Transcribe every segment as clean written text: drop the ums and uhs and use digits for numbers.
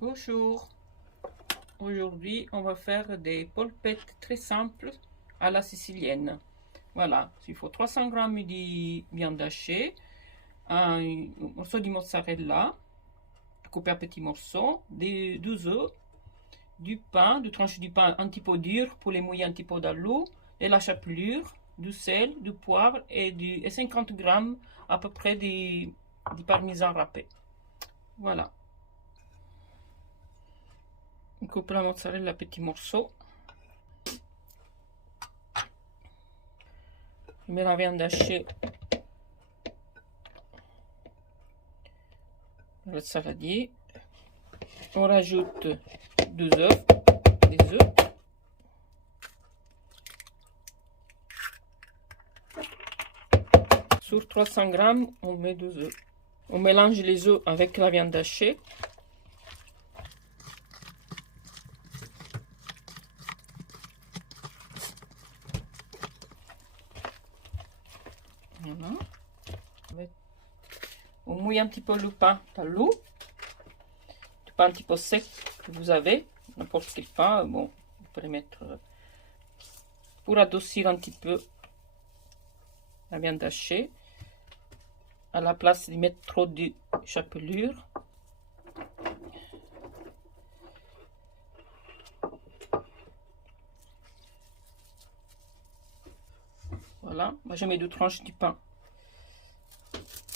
Bonjour, aujourd'hui on va faire des polpettes très simples à la sicilienne. Voilà, il faut 300 g de viande hachée, un morceau de mozzarella coupé en petits morceaux, 2 œufs, du pain, 2 tranches du pain un petit peu dur pour les mouiller un petit peu dans l'eau, et la chapelure, du sel, du poivre et 50 g à peu près de parmesan râpé. Voilà. On coupe la mozzarella à petits morceaux. Je mets la viande hachée dans le saladier. On rajoute 2 œufs, des œufs. Sur 300 g, on met 2 œufs. On mélange les œufs avec la viande hachée. Voilà. On mouille un petit peu le pain dans l'eau. Du pain un petit peu sec que vous avez, n'importe quel pain. Bon, vous pouvez mettre pour adoucir un petit peu la viande hachée. À la place de mettre trop de chapelure. Voilà, moi je mets 2 tranches de pain.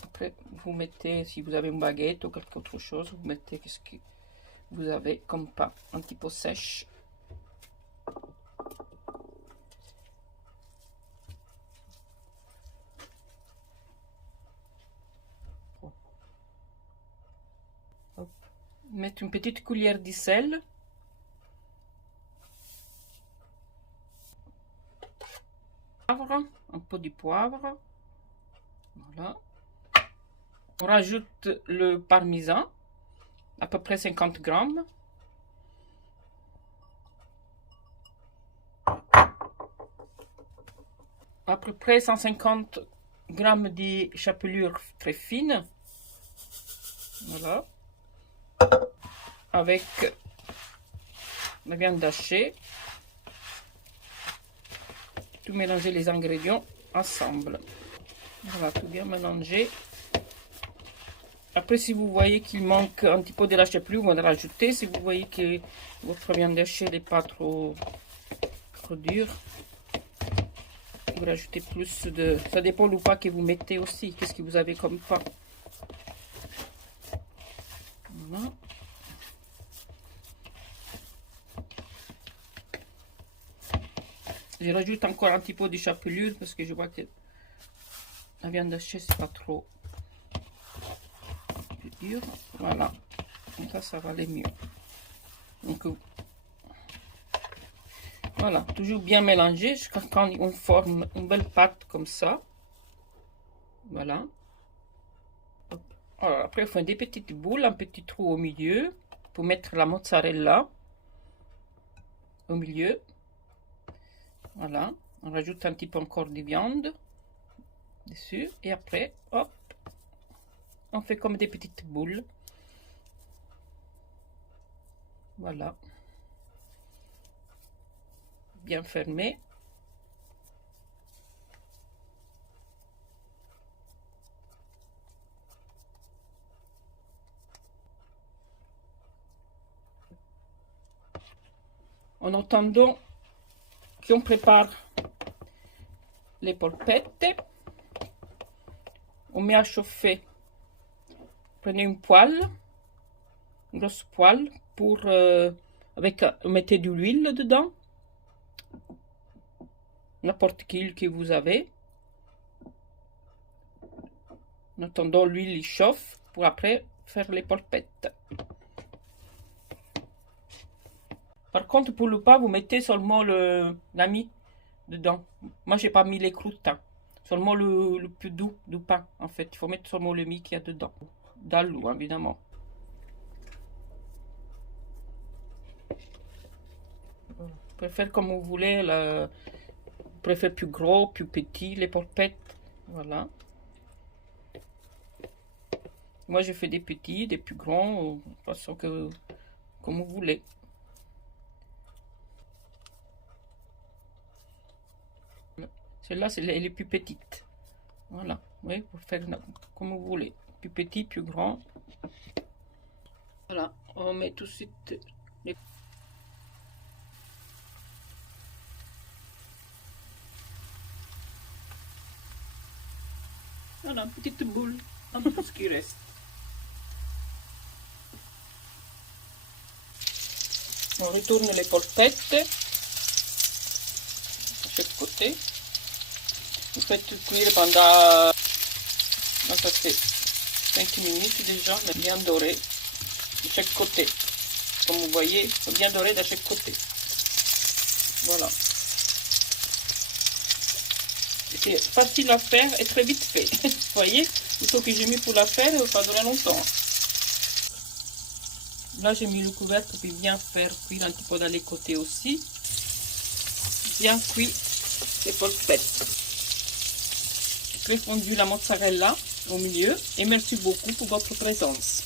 Après, vous mettez, si vous avez une baguette ou quelque autre chose, vous mettez ce que vous avez comme pain, un petit peu sèche. Hop. Mettre une petite cuillère de sel. Un peu de poivre. Voilà. On rajoute le parmesan, à peu près 50 g. À peu près 150 g de chapelure très fine. Voilà. Avec la viande hachée. Tout mélanger les ingrédients ensemble. Voilà, tout bien mélanger. Après, si vous voyez qu'il manque un petit peu de la chapelure, vous le rajoutez. Si vous voyez que votre viande hachée n'est pas trop dure, vous rajoutez plus de... Ça dépend du pain que vous mettez aussi. Qu'est-ce que vous avez comme pain. Voilà. Je rajoute encore un petit peu de chapelure parce que je vois que la viande hachée c'est pas trop dur. Voilà, donc ça va aller mieux. Donc voilà, toujours bien mélanger jusqu'à quand on forme une belle pâte comme ça. Voilà. Alors, après on fait des petites boules, un petit trou au milieu pour mettre la mozzarella au milieu. Voilà, on rajoute un petit peu encore de viande dessus et après, hop, on fait comme des petites boules. Voilà, bien fermé. En attendant qu'on prépare les polpettes, on met à chauffer. Prenez une poêle, une grosse poêle, pour mettez de l'huile dedans, n'importe quelle que vous avez. En attendant l'huile chauffe pour après faire les polpettes. Par contre, pour le pain, vous mettez seulement la mie dedans. Moi, j'ai pas mis les croûtes, hein. Seulement le plus doux du pain, en fait. Il faut mettre seulement le mie qu'il y a dedans. Dans l'eau, évidemment. Vous pouvez faire comme vous voulez. Vous préférez plus gros, plus petit, les polpettes. Voilà. Moi, je fais des petits, des plus grands, de façon que comme vous voulez. Celle-là, c'est les plus petites. Voilà, oui, pour faire comme vous voulez. Plus petit, plus grand. Voilà, on met tout de suite les... Voilà, une petite boule, un peu ce qui reste. On retourne les polpettes de chaque côté. Vous faites cuire pendant, ça fait 5 minutes déjà, mais bien doré de chaque côté. Comme vous voyez, bien doré de chaque côté. Voilà. C'est facile à faire et très vite fait. Vous voyez, il faut que j'ai mis pour la faire, il va pas durer longtemps. Là, j'ai mis le couvercle pour bien faire cuire un petit peu dans les côtés aussi. Bien cuit les polpettes. J'ai fondu la mozzarella au milieu et merci beaucoup pour votre présence.